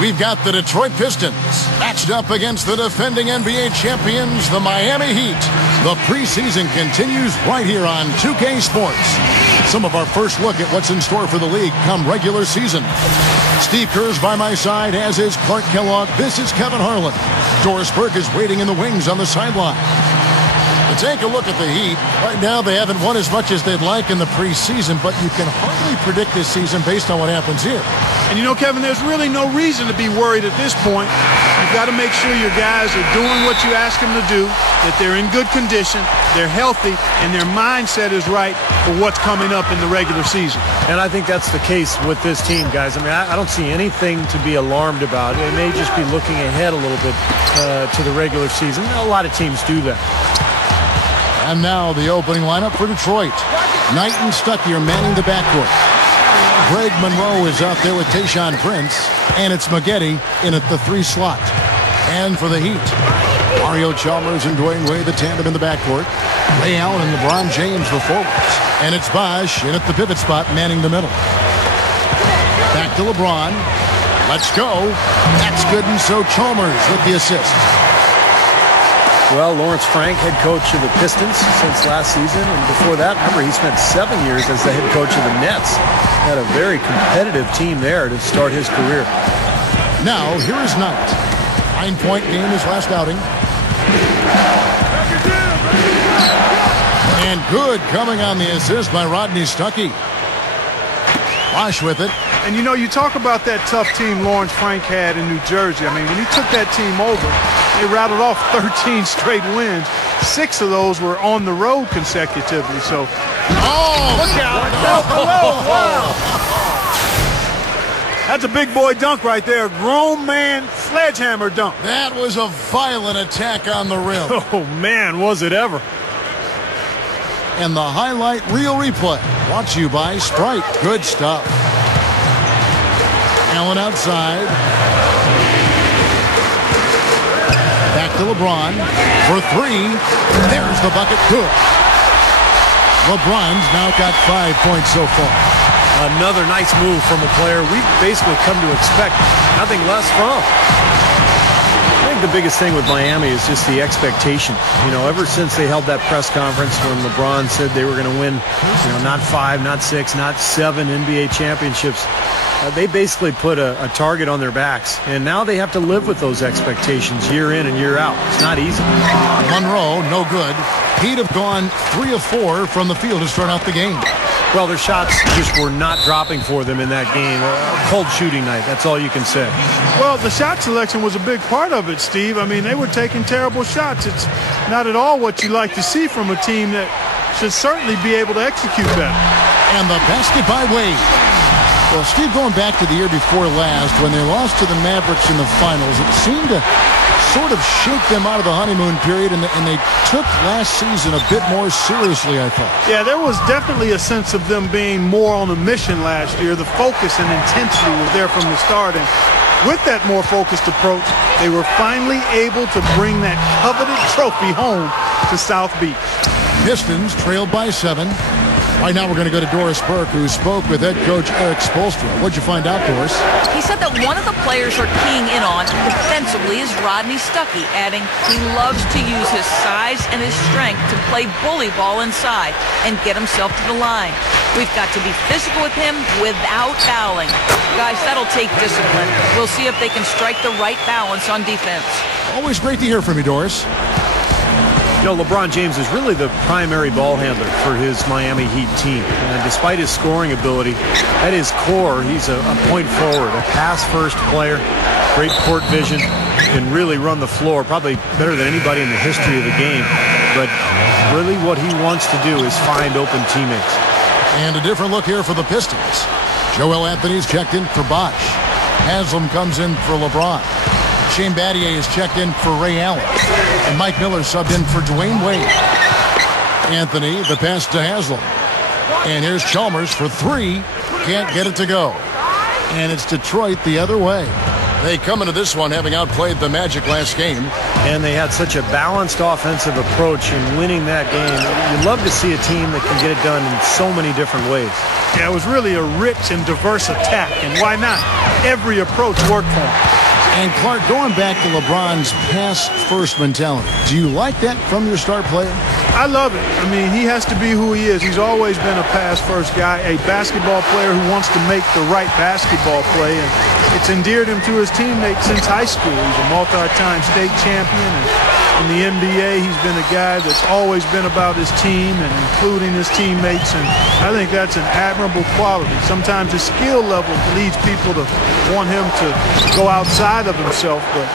We've got the Detroit Pistons matched up against the defending NBA champions, the Miami Heat. The preseason continues right here on 2K Sports. Some of our first look at what's in store for the league come regular season. Steve Kerr's by my side, as is Clark Kellogg. This is Kevin Harlan. Doris Burke is waiting in the wings on the sideline. To take a look at the Heat, right now they haven't won as much as they'd like in the preseason, but you can hardly predict this season based on what happens here. And you know, Kevin, there's really no reason to be worried at this point. You've got to make sure your guys are doing what you ask them to do, that they're in good condition, they're healthy, and their mindset is right for what's coming up in the regular season. And I think that's the case with this team, guys. I mean, I don't see anything to be alarmed about. They may just be looking ahead a little bit to the regular season. A lot of teams do that. And now the opening lineup for Detroit. Knight and Stuckey are manning the backcourt. Greg Monroe is out there with Tayshaun Prince, and it's Maggette in at the 3 slot. And for the Heat, Mario Chalmers and Dwayne Wade, the tandem in the backcourt. Ray Allen and LeBron James, the forwards. And it's Bosh in at the pivot spot, manning the middle. Back to LeBron. Let's go. That's good, and so Chalmers with the assist. Well, Lawrence Frank, head coach of the Pistons since last season. And before that, remember, he spent 7 years as the head coach of the Nets. Had a very competitive team there to start his career. Now, here is Knight. 9-point game his last outing. And good coming on the assist by Rodney Stuckey. Bosh with it. And you know, you talk about that tough team Lawrence Frank had in New Jersey. I mean, when he took that team over, they rattled off 13 straight wins. 6 of those were on the road consecutively. So, look out! Wow. That's a big boy dunk right there. Grown man sledgehammer dunk. That was a violent attack on the rim. Oh, man, was it ever. And the highlight reel replay brought to you by Sprite. Good stuff. Allen outside. Back to LeBron for 3. There's the bucket. Good. LeBron's now got 5 points so far. Another nice move from a player we've basically come to expect nothing less from. I think the biggest thing with Miami is just the expectation. You know, ever since they held that press conference when LeBron said they were going to win, you know, not 5, not 6, not 7 NBA championships, they basically put a target on their backs. And now they have to live with those expectations year in and year out. It's not easy. Monroe, no good. He'd have gone 3 of 4 from the field to start out the game. Well, their shots just were not dropping for them in that game. A cold shooting night, that's all you can say. Well, the shot selection was a big part of it, Steve. I mean, they were taking terrible shots. It's not at all what you like to see from a team that should certainly be able to execute better. And the basket by Wade. Well, Steve, going back to the year before last, when they lost to the Mavericks in the finals, it seemed to sort of shake them out of the honeymoon period, and they took last season a bit more seriously, I thought. Yeah, there was definitely a sense of them being more on a mission last year. The focus and intensity was there from the start, and with that more focused approach, they were finally able to bring that coveted trophy home to South Beach. Pistons trailed by 7. Right now we're going to go to Doris Burke, who spoke with head coach Eric Spoelstra. What'd you find out, Doris? He said that one of the players are keying in on defensively is Rodney Stuckey, adding he loves to use his size and his strength to play bully ball inside and get himself to the line. We've got to be physical with him without fouling. Guys, that'll take discipline. We'll see if they can strike the right balance on defense. Always great to hear from you, Doris. You know, LeBron James is really the primary ball handler for his Miami Heat team. And despite his scoring ability, at his core, he's a point forward, a pass-first player, great court vision, can really run the floor, probably better than anybody in the history of the game. But really what he wants to do is find open teammates. And a different look here for the Pistons. Joel Anthony's checked in for Bosh. Haslam comes in for LeBron. Shane Battier is checked in for Ray Allen. And Mike Miller subbed in for Dwayne Wade. Anthony, the pass to Haslam. And here's Chalmers for 3. Can't get it to go. And it's Detroit the other way. They come into this one having outplayed the Magic last game. And they had such a balanced offensive approach in winning that game. You love to see a team that can get it done in so many different ways. Yeah, it was really a rich and diverse attack. And why not? Every approach worked for them. And Clark, going back to LeBron's pass-first mentality, do you like that from your star player? I love it. I mean, he has to be who he is. He's always been a pass-first guy, a basketball player who wants to make the right basketball play, and it's endeared him to his teammates since high school. He's a multi-time state champion, and in the NBA, he's been a guy that's always been about his team and including his teammates, and I think that's an admirable quality. Sometimes his skill level leads people to want him to go outside of himself, but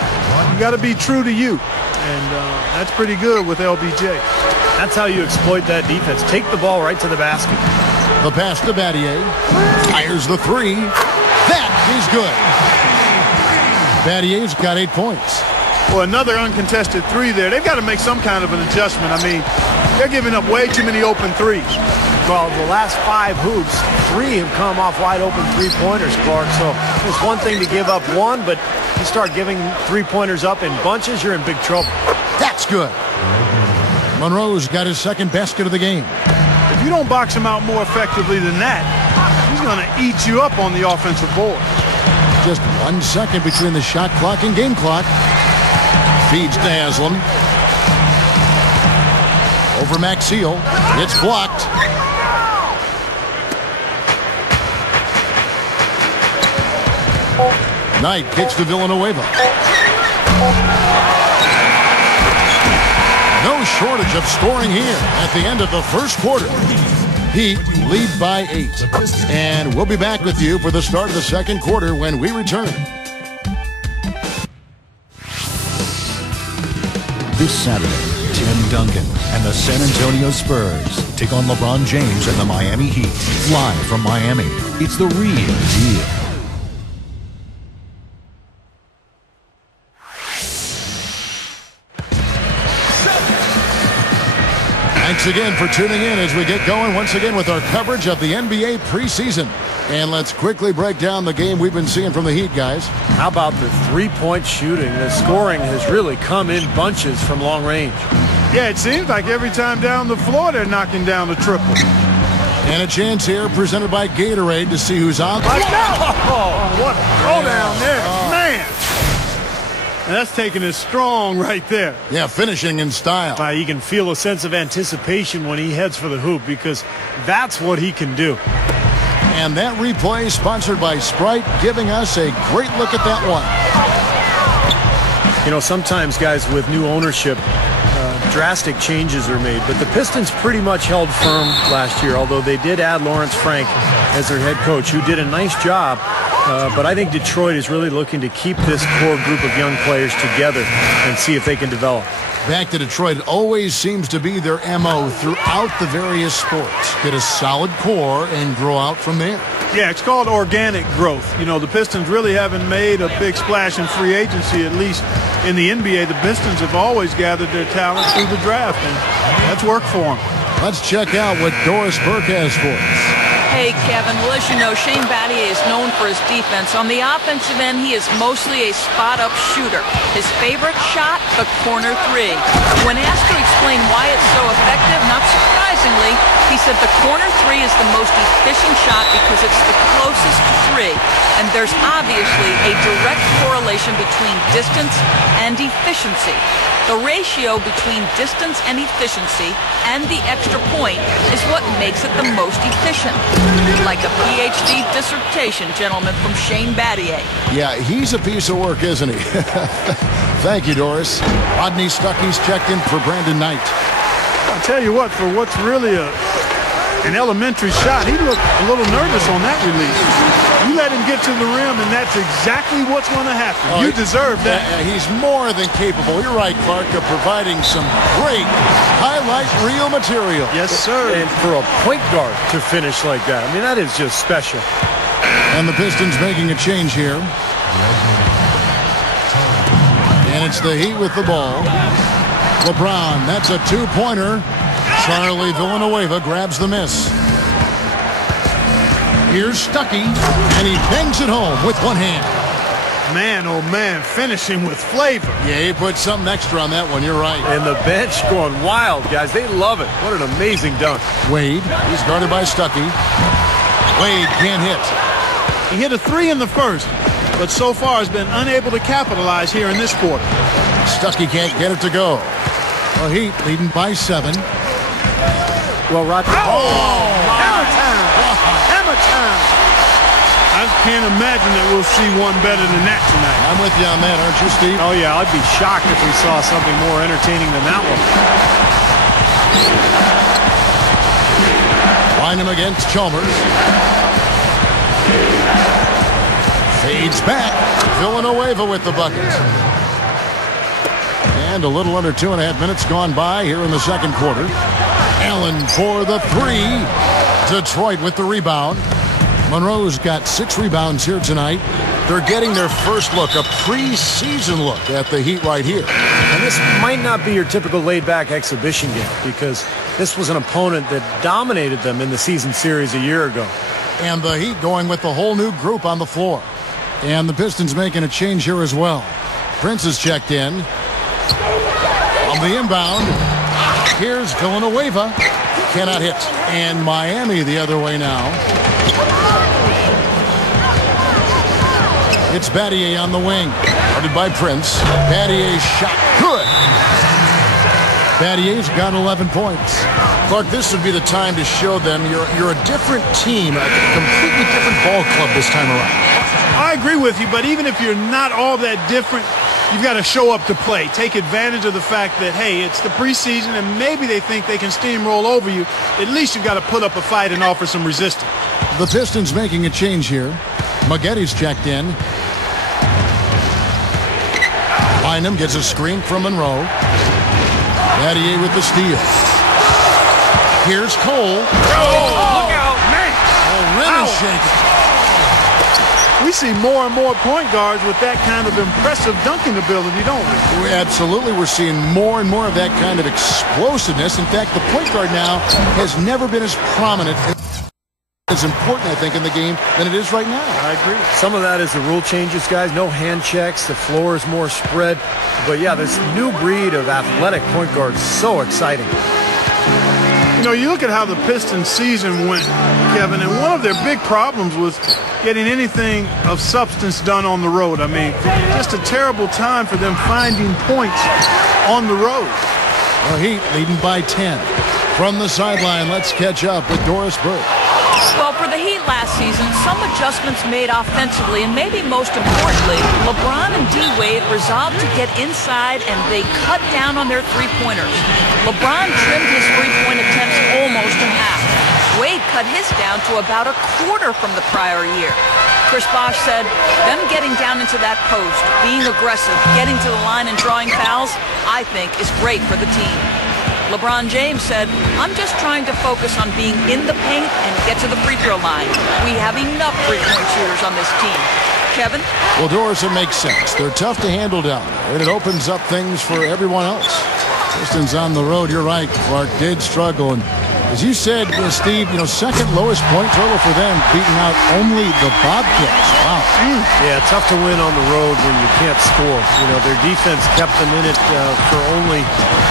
you got to be true to you, and that's pretty good with LBJ. That's how you exploit that defense. Take the ball right to the basket. The pass to Battier. Fires the three. That is good. Battier's got 8 points. Well, another uncontested three there. They've got to make some kind of an adjustment. I mean, they're giving up way too many open threes. Well, the last 5 hoops, 3 have come off wide open three-pointers, Clark. So it's one thing to give up one, but you start giving three-pointers up in bunches, you're in big trouble. That's good. Monroe's got his second basket of the game. If you don't box him out more effectively than that, he's going to eat you up on the offensive board. Just 1 second between the shot clock and game clock. Feeds to Haslam. Over Maxiel. It's blocked. Knight kicks to Villanueva. No shortage of scoring here at the end of the first quarter. Heat lead by 8. And we'll be back with you for the start of the second quarter when we return. This Saturday, Tim Duncan and the San Antonio Spurs take on LeBron James and the Miami Heat. Live from Miami, it's the real deal. Thanks again for tuning in as we get going once again with our coverage of the NBA preseason. And let's quickly break down the game we've been seeing from the Heat, guys. How about the three-point shooting? The scoring has really come in bunches from long range. Yeah, it seems like every time down the floor they're knocking down the triple. And a chance here presented by Gatorade to see who's on. Like that. Oh, what a throw down there. Man. And that's taking it strong right there. Yeah, finishing in style. You can feel a sense of anticipation when he heads for the hoop because that's what he can do. And that replay sponsored by Sprite, giving us a great look at that one. You know, sometimes, guys, with new ownership, drastic changes are made. But the Pistons pretty much held firm last year, although they did add Lawrence Frank as their head coach, who did a nice job. But I think Detroit is really looking to keep this core group of young players together and see if they can develop. Back to Detroit, it always seems to be their MO throughout the various sports. Get a solid core and grow out from there. Yeah, it's called organic growth. You know, the Pistons really haven't made a big splash in free agency, at least in the NBA. The Pistons have always gathered their talent through the draft, and that's worked for them. Let's check out what Doris Burke has for us. Hey, Kevin. Well, as you know, Shane Battier is known for his defense. On the offensive end, he is mostly a spot-up shooter. His favorite shot, the corner three. When asked to explain why it's so effective, not surprisingly, he said the corner three is the most efficient shot because it's the closest to three. And there's obviously a direct correlation between distance and efficiency. The ratio between distance and efficiency and the extra point is what makes it the most efficient. Like a PhD dissertation, gentlemen, from Shane Battier. Yeah, he's a piece of work, isn't he? Thank you, Doris. Rodney Stuckey's checked in for Brandon Knight. I'll tell you what, for what's really an elementary shot, he looked a little nervous on that release. You let him get to the rim, and that's exactly what's going to happen. You deserve that. He's more than capable. You're right, Clark, of providing some great highlight reel material. Yes, sir. And for a point guard to finish like that, I mean, that is just special. And the Pistons making a change here. And it's the Heat with the ball. LeBron, that's a two-pointer. Charlie Villanueva grabs the miss. Here's Stuckey, and he bangs it home with one hand. Man, oh man, finishing with flavor. Yeah, he put something extra on that one, you're right. And the bench going wild, guys. They love it. What an amazing dunk. Wade, he's guarded by Stuckey. Wade can't hit. He hit a three in the first. but so far has been unable to capitalize here in this quarter. Stuckey can't get it to go. The Heat leading by 7. Well, Roger. Hammer time! Hammer time! I can't imagine that we'll see one better than that tonight. I'm with you on that, aren't you, Steve? Oh, yeah, I'd be shocked if we saw something more entertaining than that one. Bynum against Chalmers. Fades back. Villanueva with the bucket. And a little under 2.5 minutes gone by here in the second quarter. Allen for the 3. Detroit with the rebound. Monroe's got 6 rebounds here tonight. They're getting their first look, a preseason look at the Heat right here. And this might not be your typical laid-back exhibition game because this was an opponent that dominated them in the season series a year ago. And the Heat going with the whole new group on the floor. And the Pistons making a change here as well. Prince is checked in. On the inbound, here's Villanueva. Cannot hit. And Miami the other way now. It's Battier on the wing. Guarded by Prince. Battier's shot. Good. Battier's got 11 points. Clark, this would be the time to show them you're a different team, a completely different ball club this time around. I agree with you, but even if you're not all that different, you've got to show up to play. Take advantage of the fact that, hey, it's the preseason and maybe they think they can steamroll over you. At least you've got to put up a fight and offer some resistance. The Pistons making a change here. Maggetti's checked in. Bynum gets a screen from Monroe. Battier with the steal. Here's Cole. Look out, man! Oh, rim is shaking. We see more and more point guards with that kind of impressive dunking ability, don't we? Absolutely, we're seeing more and more of that kind of explosiveness. In fact, the point guard now has never been as prominent, as important, I think, in the game than it is right now. I agree. Some of that is the rule changes, guys. No hand checks. The floor is more spread. But, yeah, this new breed of athletic point guards is so exciting. You know, you look at how the Pistons season went, Kevin, and one of their big problems was getting anything of substance done on the road. I mean, just a terrible time for them finding points on the road. The Heat leading by 10. From the sideline, let's catch up with Doris Burke. Well, for the Heat last season, some adjustments made offensively, and maybe most importantly, LeBron and D-Wade resolved to get inside, and they cut down on their three-pointers. LeBron trimmed his three-point attempts almost in half. Wade cut his down to about a quarter from the prior year. Chris Bosh said, them getting down into that post, being aggressive, getting to the line and drawing fouls, I think is great for the team. LeBron James said, I'm just trying to focus on being in the paint and get to the free throw line. We have enough three-point shooters on this team. Kevin? Well, Doris, it makes sense. They're tough to handle down there, and it opens up things for everyone else. Pistons on the road, you're right, Clark, did struggle. And as you said, Steve, second lowest point total for them, beating out only the Bobcats. Wow. Yeah, tough to win on the road when you can't score. Their defense kept them in it for only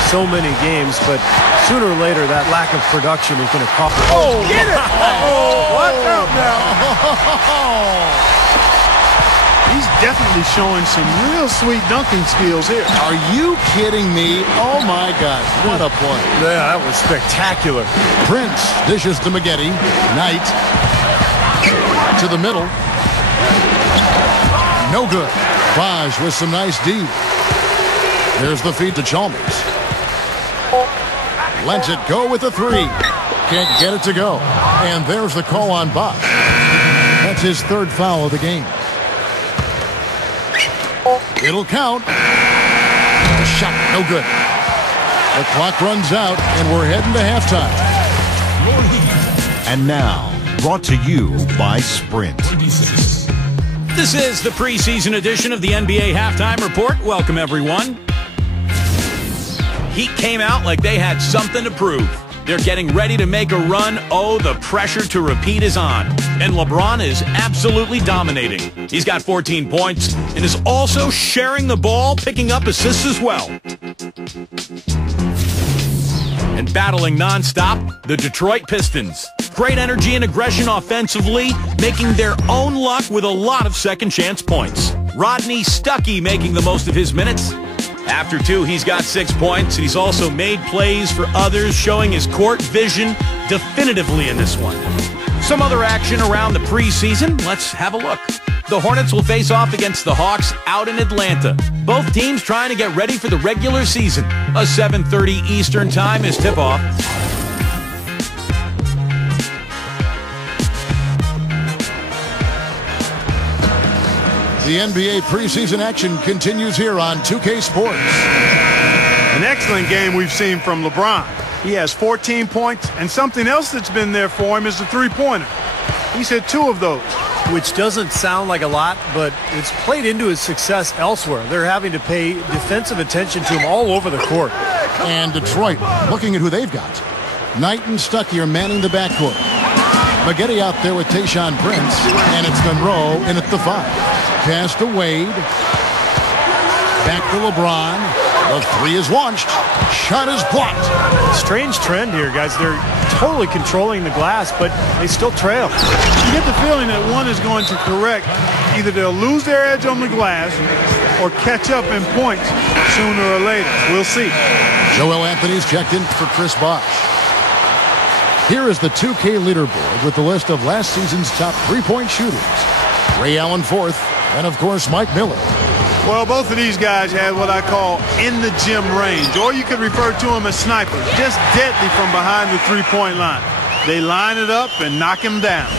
so many games, but sooner or later, that lack of production is going to cost. Oh, get it! Watch out now. He's definitely showing some real sweet dunking skills here. Are you kidding me? Oh, my gosh. What a play. Yeah, that was spectacular. Prince dishes to Maggetti. Knight to the middle. No good. Bosh with some nice D. There's the feed to Chalmers. Lets it go with a 3. Can't get it to go. And there's the call on Bosh. That's his third foul of the game. It'll count. The shot, no good. The clock runs out, and we're heading to halftime. And now, brought to you by Sprint. This is the preseason edition of the NBA Halftime Report. Welcome, everyone. Heat came out like they had something to prove. They're getting ready to make a run. Oh, the pressure to repeat is on. And LeBron is absolutely dominating. He's got 14 points and is also sharing the ball, picking up assists as well. And battling nonstop, the Detroit Pistons. great energy and aggression offensively, making their own luck with a lot of second-chance points. Rodney Stuckey making the most of his minutes. After 2, he's got 6 points, and he's also made plays for others, showing his court vision definitively in this one. Some other action around the preseason. Let's have a look. The Hornets will face off against the Hawks out in Atlanta. Both teams trying to get ready for the regular season. A 7:30 Eastern time is tip-off. The NBA preseason action continues here on 2K Sports. An excellent game we've seen from LeBron. He has 14 points, and something else that's been there for him is the three-pointer. He's hit 2 of those. Which doesn't sound like a lot, but it's played into his success elsewhere. They're having to pay defensive attention to him all over the court. And Detroit, looking at who they've got. Knight and Stuckey are manning the backcourt. Maggette out there with Tayshaun Prince, and it's Monroe in at the 5. Pass to Wade. Back to LeBron. The 3 is launched. Shot is blocked. Strange trend here, guys. They're totally controlling the glass, but they still trail. You get the feeling that one is going to correct. Either they'll lose their edge on the glass or catch up in points sooner or later. We'll see. Joel Anthony's checked in for Chris Bosh. Here is the 2K leaderboard with the list of last season's top three-point shooters. Ray Allen 4th, and of course Mike Miller. Well, both of these guys had what I call in-the-gym range, or you could refer to them as snipers, just deadly from behind the three-point line. They line it up and knock him down.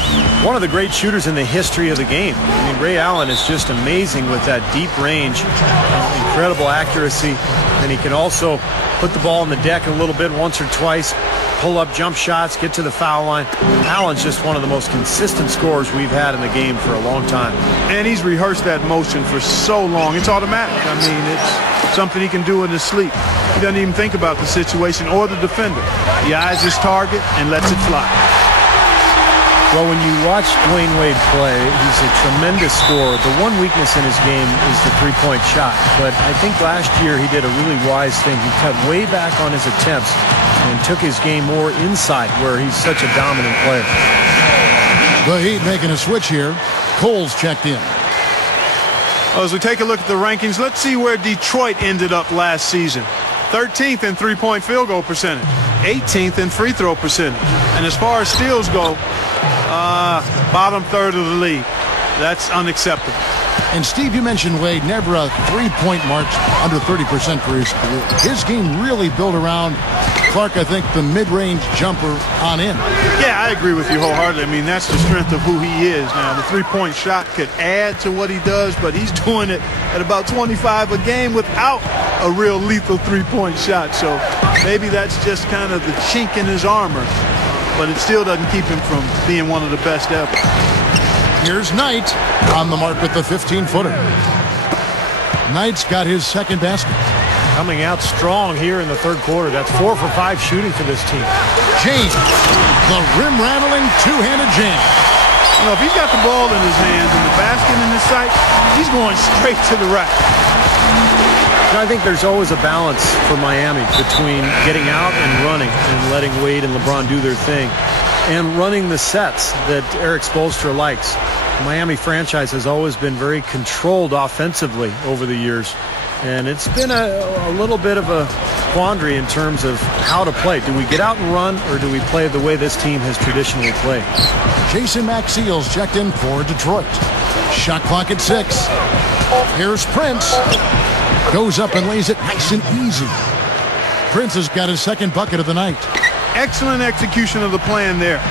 One of the great shooters in the history of the game. I mean, Ray Allen is just amazing with that deep range, incredible accuracy, and he can also put the ball on the deck a little bit once or twice, pull up jump shots, get to the foul line. Allen's just one of the most consistent scorers we've had in the game for a long time. And he's rehearsed that motion for so long. It's automatic. I mean, it's something he can do in his sleep. He doesn't even think about the situation or the defender. He eyes his target and lets it fly. Well, when you watch Dwayne Wade play, he's a tremendous scorer. The one weakness in his game is the three-point shot. But I think last year he did a really wise thing. He cut way back on his attempts and took his game more inside, where he's such a dominant player. The Heat making a switch here. Cole's checked in. Well, as we take a look at the rankings, let's see where Detroit ended up last season. 13th in three-point field goal percentage, 18th in free throw percentage. And as far as steals go, bottom third of the league. That's unacceptable. And Steve, you mentioned Wade, never a three-point mark under 30% for his career. His game really built around Clark, I think, the mid-range jumper on in. Yeah, I agree with you wholeheartedly. I mean, that's the strength of who he is now. The three-point shot could add to what he does, but he's doing it at about 25 a game without a real lethal three-point shot. So maybe that's just kind of the chink in his armor, but it still doesn't keep him from being one of the best ever. Here's Knight on the mark with the 15-footer. Knight's got his second basket. Coming out strong here in the third quarter. That's 4 for 5 shooting for this team. James, the rim-rattling two-handed jam. You know, if he's got the ball in his hands and the basket in his sight, he's going straight to the rack. I think there's always a balance for Miami between getting out and running and letting Wade and LeBron do their thing, and running the sets that Eric Spoelstra likes. The Miami franchise has always been very controlled offensively over the years, and it's been a little bit of a quandary in terms of how to play. Do we get out and run, or do we play the way this team has traditionally played? Jason Maxiell's checked in for Detroit. Shot clock at 6. Here's Prince. Goes up and lays it nice and easy. Prince has got his second bucket of the night. Excellent execution of the plan there.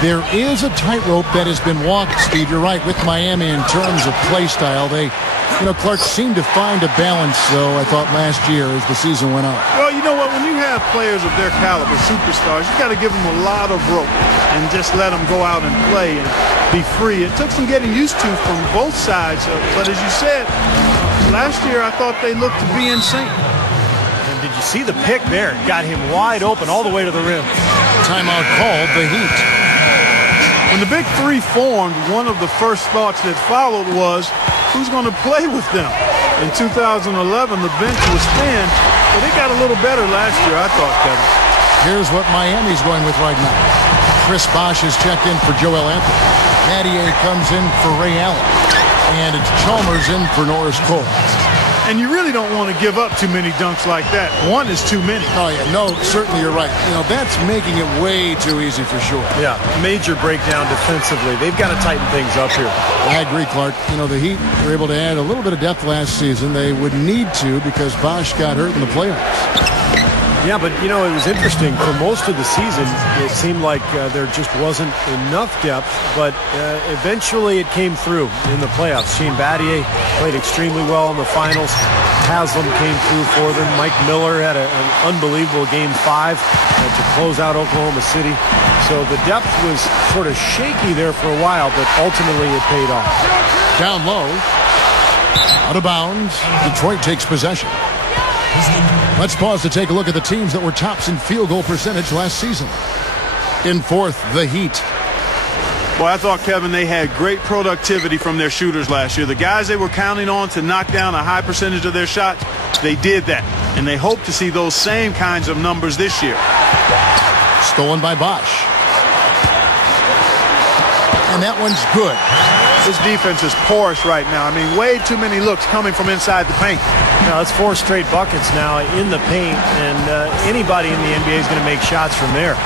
There is a tightrope that has been walked, Steve. You're right, with Miami in terms of play style. Clark seemed to find a balance, though, I thought, last year as the season went on. Well, you know what? When you have players of their caliber, superstars, you got to give them a lot of rope and just let them go out and play and be free. It took some getting used to from both sides. But as you said, last year I thought they looked to be in sync. And did you see the pick there? Got him wide open all the way to the rim. Timeout called, the Heat. When the Big Three formed, one of the first thoughts that followed was, who's going to play with them? In 2011, the bench was thin, but it got a little better last year, I thought, Kevin. Here's what Miami's going with right now. Chris Bosh is checked in for Joel Anthony. Battier comes in for Ray Allen. And it's Chalmers in for Norris Cole. And you really don't want to give up too many dunks like that. One is too many. Oh, yeah. No, certainly you're right. You know, that's making it way too easy for sure. Yeah, major breakdown defensively. They've got to tighten things up here. I agree, Clark. You know, the Heat were able to add a little bit of depth last season. They would need to because Bosh got hurt in the playoffs. Yeah, but, you know, it was interesting. For most of the season, it seemed like there just wasn't enough depth, but eventually it came through in the playoffs. Shane Battier played extremely well in the finals. Haslam came through for them. Mike Miller had an unbelievable Game 5 to close out Oklahoma City. So the depth was sort of shaky there for a while, but ultimately it paid off. Down low. Out of bounds. Detroit takes possession. Let's pause to take a look at the teams that were tops in field goal percentage last season. In fourth, the Heat. Well, I thought, Kevin, they had great productivity from their shooters last year. The guys they were counting on to knock down a high percentage of their shots, they did that. And they hope to see those same kinds of numbers this year. Stolen by Bosh. And that one's good. This defense is porous right now. I mean, way too many looks coming from inside the paint. Now, it's 4 straight buckets now in the paint, and anybody in the NBA is going to make shots from there.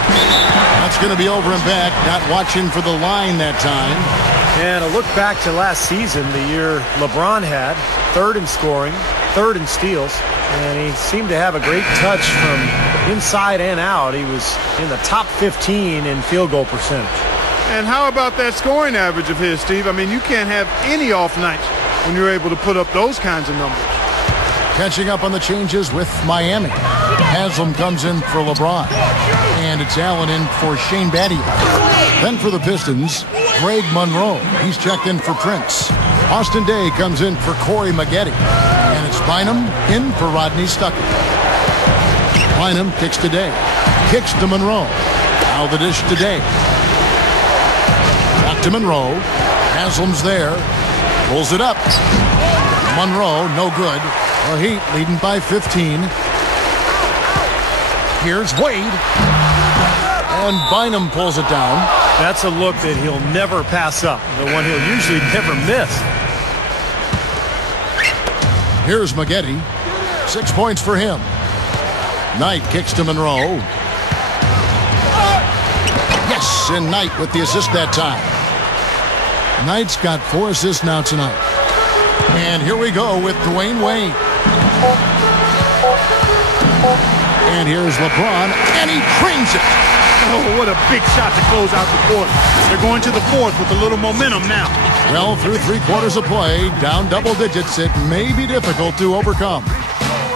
That's going to be over and back. Not watching for the line that time. And a look back to last season, the year LeBron had, 3rd in scoring, 3rd in steals, and he seemed to have a great touch from inside and out. He was in the top 15 in field goal percentage. And how about that scoring average of his, Steve? I mean, you can't have any off nights when you're able to put up those kinds of numbers. Catching up on the changes with Miami. Haslam comes in for LeBron. And it's Allen in for Shane Battier. Then for the Pistons, Greg Monroe. He's checked in for Prince. Austin Day comes in for Corey Maggette. And it's Bynum in for Rodney Stuckey. Bynum kicks to Day. Kicks to Monroe. Now the dish to Day. Back to Monroe. Haslam's there. Pulls it up. Monroe, no good. The Heat leading by 15. Here's Wade. And Bynum pulls it down. That's a look that he'll never pass up. The one he'll usually never miss. Here's Maggette. 6 points for him. Knight kicks to Monroe. Yes, and Knight with the assist that time. Knight's got 4 assists now tonight. And here we go with Dwayne Wade. And here's LeBron, and he drains it. Oh, what a big shot to close out the quarter. They're going to the fourth with a little momentum now. Well, through 3 quarters of play, down double digits, it may be difficult to overcome.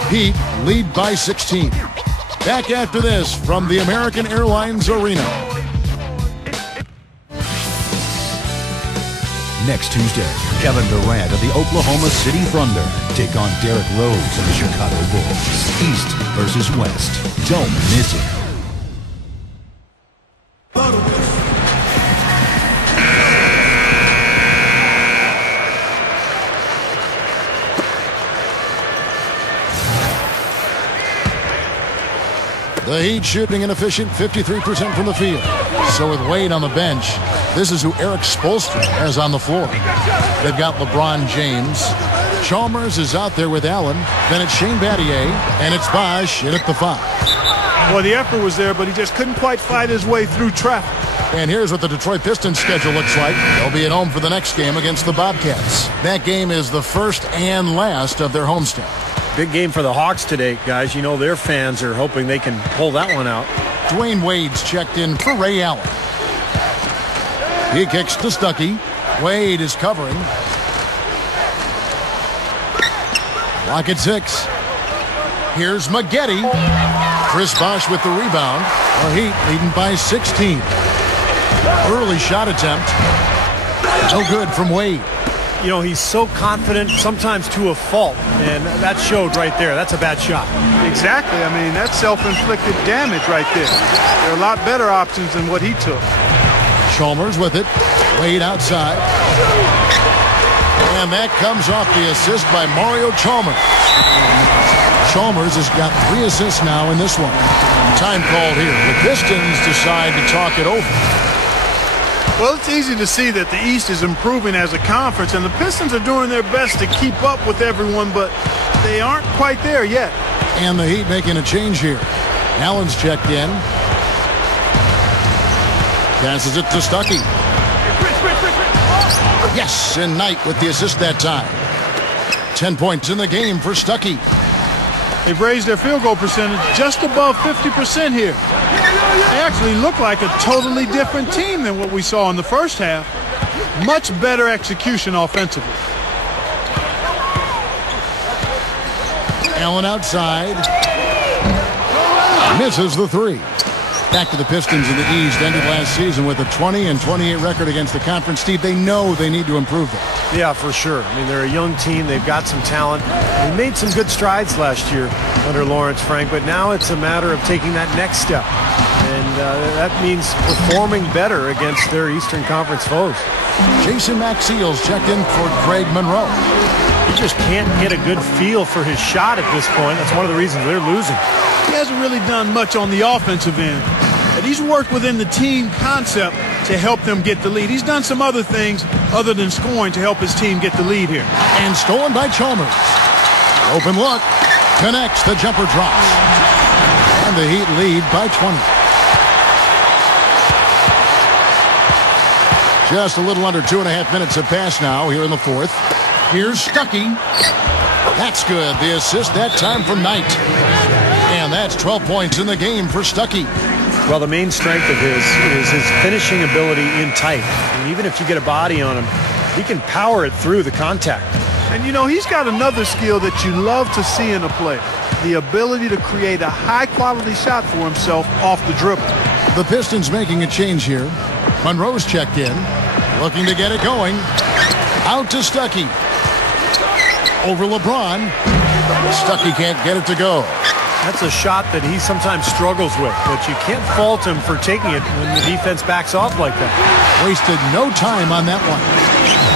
Heat lead by 16. Back after this from the American Airlines Arena. Next Tuesday, Kevin Durant of the Oklahoma City Thunder take on Derrick Rose of the Chicago Bulls. East versus West. Don't miss it. The Heat shooting an efficient 53% from the field. So with Wade on the bench, this is who Eric Spoelstra has on the floor. They've got LeBron James. Chalmers is out there with Allen. Then it's Shane Battier, and it's Bosh in at the 5. Well, the effort was there, but he just couldn't quite fight his way through traffic. And here's what the Detroit Pistons schedule looks like. They'll be at home for the next game against the Bobcats. That game is the first and last of their homestand. Big game for the Hawks today, guys. You know their fans are hoping they can pull that one out. Dwayne Wade's checked in for Ray Allen. He kicks to Stuckey. Wade is covering. Clock at 6. Here's Maggette. Chris Bosh with the rebound. The Heat leading by 16. Early shot attempt. No good from Wade. You know, he's so confident, sometimes to a fault, and that showed right there. That's a bad shot. Exactly. I mean, that's self-inflicted damage right there. There are a lot better options than what he took. Chalmers with it. Wade outside. And that comes off the assist by Mario Chalmers. Chalmers has got 3 assists now in this one. Time called here. The Pistons decide to talk it over. Well, it's easy to see that the East is improving as a conference, and the Pistons are doing their best to keep up with everyone, but they aren't quite there yet. And the Heat making a change here. Allen's checked in. Passes it to Stuckey. Yes, and Knight with the assist that time. 10 points in the game for Stuckey. They've raised their field goal percentage just above 50% here. They actually look like a totally different team than what we saw in the first half. Much better execution offensively. Allen outside. Misses the 3. Back to the Pistons in the East. Ended last season with a 20-28 record against the conference. Steve, they know they need to improve that. Yeah, for sure. I mean, they're a young team. They've got some talent. They made some good strides last year under Lawrence Frank, but now it's a matter of taking that next step. And that means performing better against their Eastern Conference foes. Jason Maxiel's checked in for Craig Monroe. He just can't get a good feel for his shot at this point. That's one of the reasons they're losing. He hasn't really done much on the offensive end, but he's worked within the team concept to help them get the lead. He's done some other things other than scoring to help his team get the lead here. And stolen by Chalmers. Open look. Connects. The jumper drops. And the Heat lead by 20. Just a little under 2.5 minutes have passed now here in the fourth. Here's Stuckey. That's good. The assist that time from Knight. And that's 12 points in the game for Stuckey. Well, the main strength of his is his finishing ability in tight. And even if you get a body on him, he can power it through the contact. And, you know, he's got another skill that you love to see in a player. The ability to create a high-quality shot for himself off the dribble. The Pistons making a change here. Monroe's checked in. Looking to get it going. Out to Stuckey. Over LeBron. Stuckey can't get it to go. That's a shot that he sometimes struggles with, but you can't fault him for taking it when the defense backs off like that. Wasted no time on that one.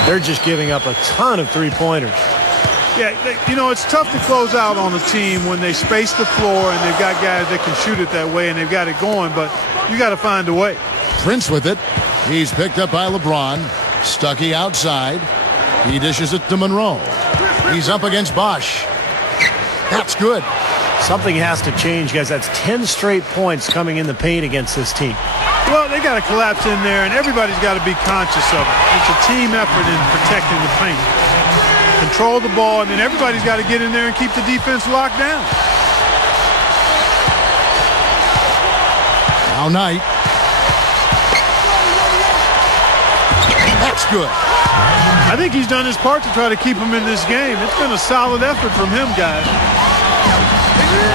They're just giving up a ton of three-pointers. Yeah, you know, it's tough to close out on a team when they space the floor and they've got guys that can shoot it that way and they've got it going, but you got to find a way. Prince with it. He's picked up by LeBron. Stuckey outside. He dishes it to Monroe. He's up against Bosch. That's good. Something has to change, guys. That's 10 straight points coming in the paint against this team. Well, they got to collapse in there, and everybody's got to be conscious of it. It's a team effort in protecting the paint. Control the ball, and then everybody's got to get in there and keep the defense locked down. Now Knight. That's good. I think he's done his part to try to keep him in this game. It's been a solid effort from him, guys.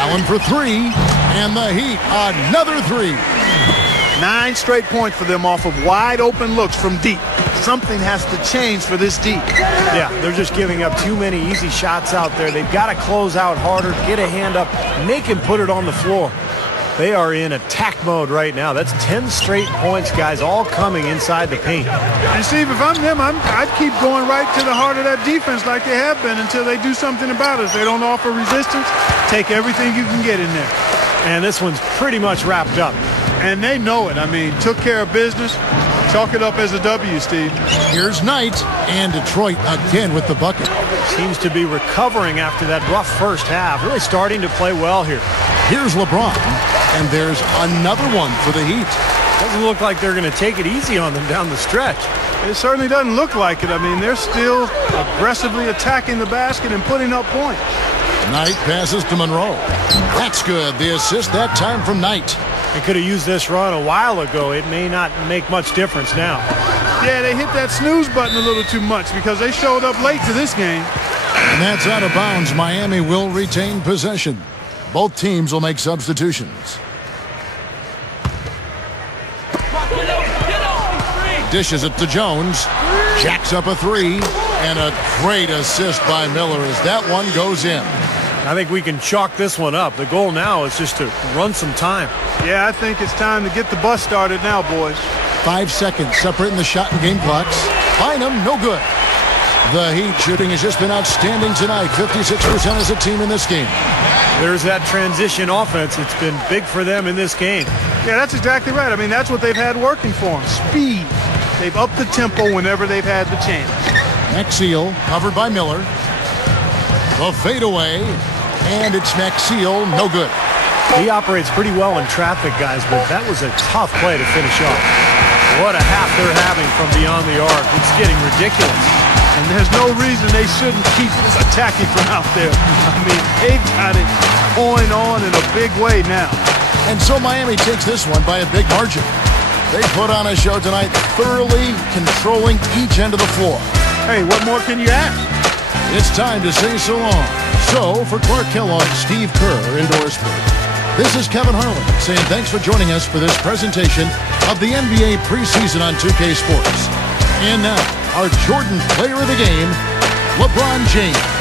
Allen for 3, and the Heat another 3. 9 straight points for them off of wide open looks from deep. Something has to change for this deep. Yeah, they're just giving up too many easy shots out there. They've got to close out harder, get a hand up, make him put it on the floor. They are in attack mode right now. That's 10 straight points, guys, all coming inside the paint. And Steve, if I'm them, I'd keep going right to the heart of that defense like they have been until they do something about it. If they don't offer resistance, take everything you can get in there. And this one's pretty much wrapped up. And they know it. I mean, took care of business. Chalk it up as a W, Steve. Here's Knight, and Detroit again with the bucket. Seems to be recovering after that rough first half. Really starting to play well here. Here's LeBron, and there's another one for the Heat. Doesn't look like they're going to take it easy on them down the stretch. It certainly doesn't look like it. I mean, they're still aggressively attacking the basket and putting up points. Knight passes to Monroe. That's good. The assist that time from Knight. They could have used this run a while ago. It may not make much difference now. Yeah, they hit that snooze button a little too much because they showed up late to this game. And that's out of bounds. Miami will retain possession. Both teams will make substitutions. Dishes it to Jones. Jacks up a 3. And a great assist by Miller as that one goes in. I think we can chalk this one up. The goal now is just to run some time. Yeah, I think it's time to get the bus started now, boys. 5 seconds separating the shot and game clocks. Bynum, no good. The Heat shooting has just been outstanding tonight. 56% as a team in this game. There's that transition offense. It's been big for them in this game. Yeah, that's exactly right. I mean, that's what they've had working for them. Speed. They've upped the tempo whenever they've had the chance. Maxeel covered by Miller. The fadeaway. And it's Maxeel. No good. He operates pretty well in traffic, guys, but that was a tough play to finish off. What a half they're having from beyond the arc. It's getting ridiculous. And there's no reason they shouldn't keep attacking from out there. I mean, they've got it going on in a big way now. And so Miami takes this one by a big margin. They put on a show tonight, thoroughly controlling each end of the floor. Hey, what more can you ask? It's time to say so long. So, for Clark Kellogg, Steve Kerr endorsement. This is Kevin Harlan saying thanks for joining us for this presentation of the NBA preseason on 2K Sports. And now, our Jordan player of the game, LeBron James.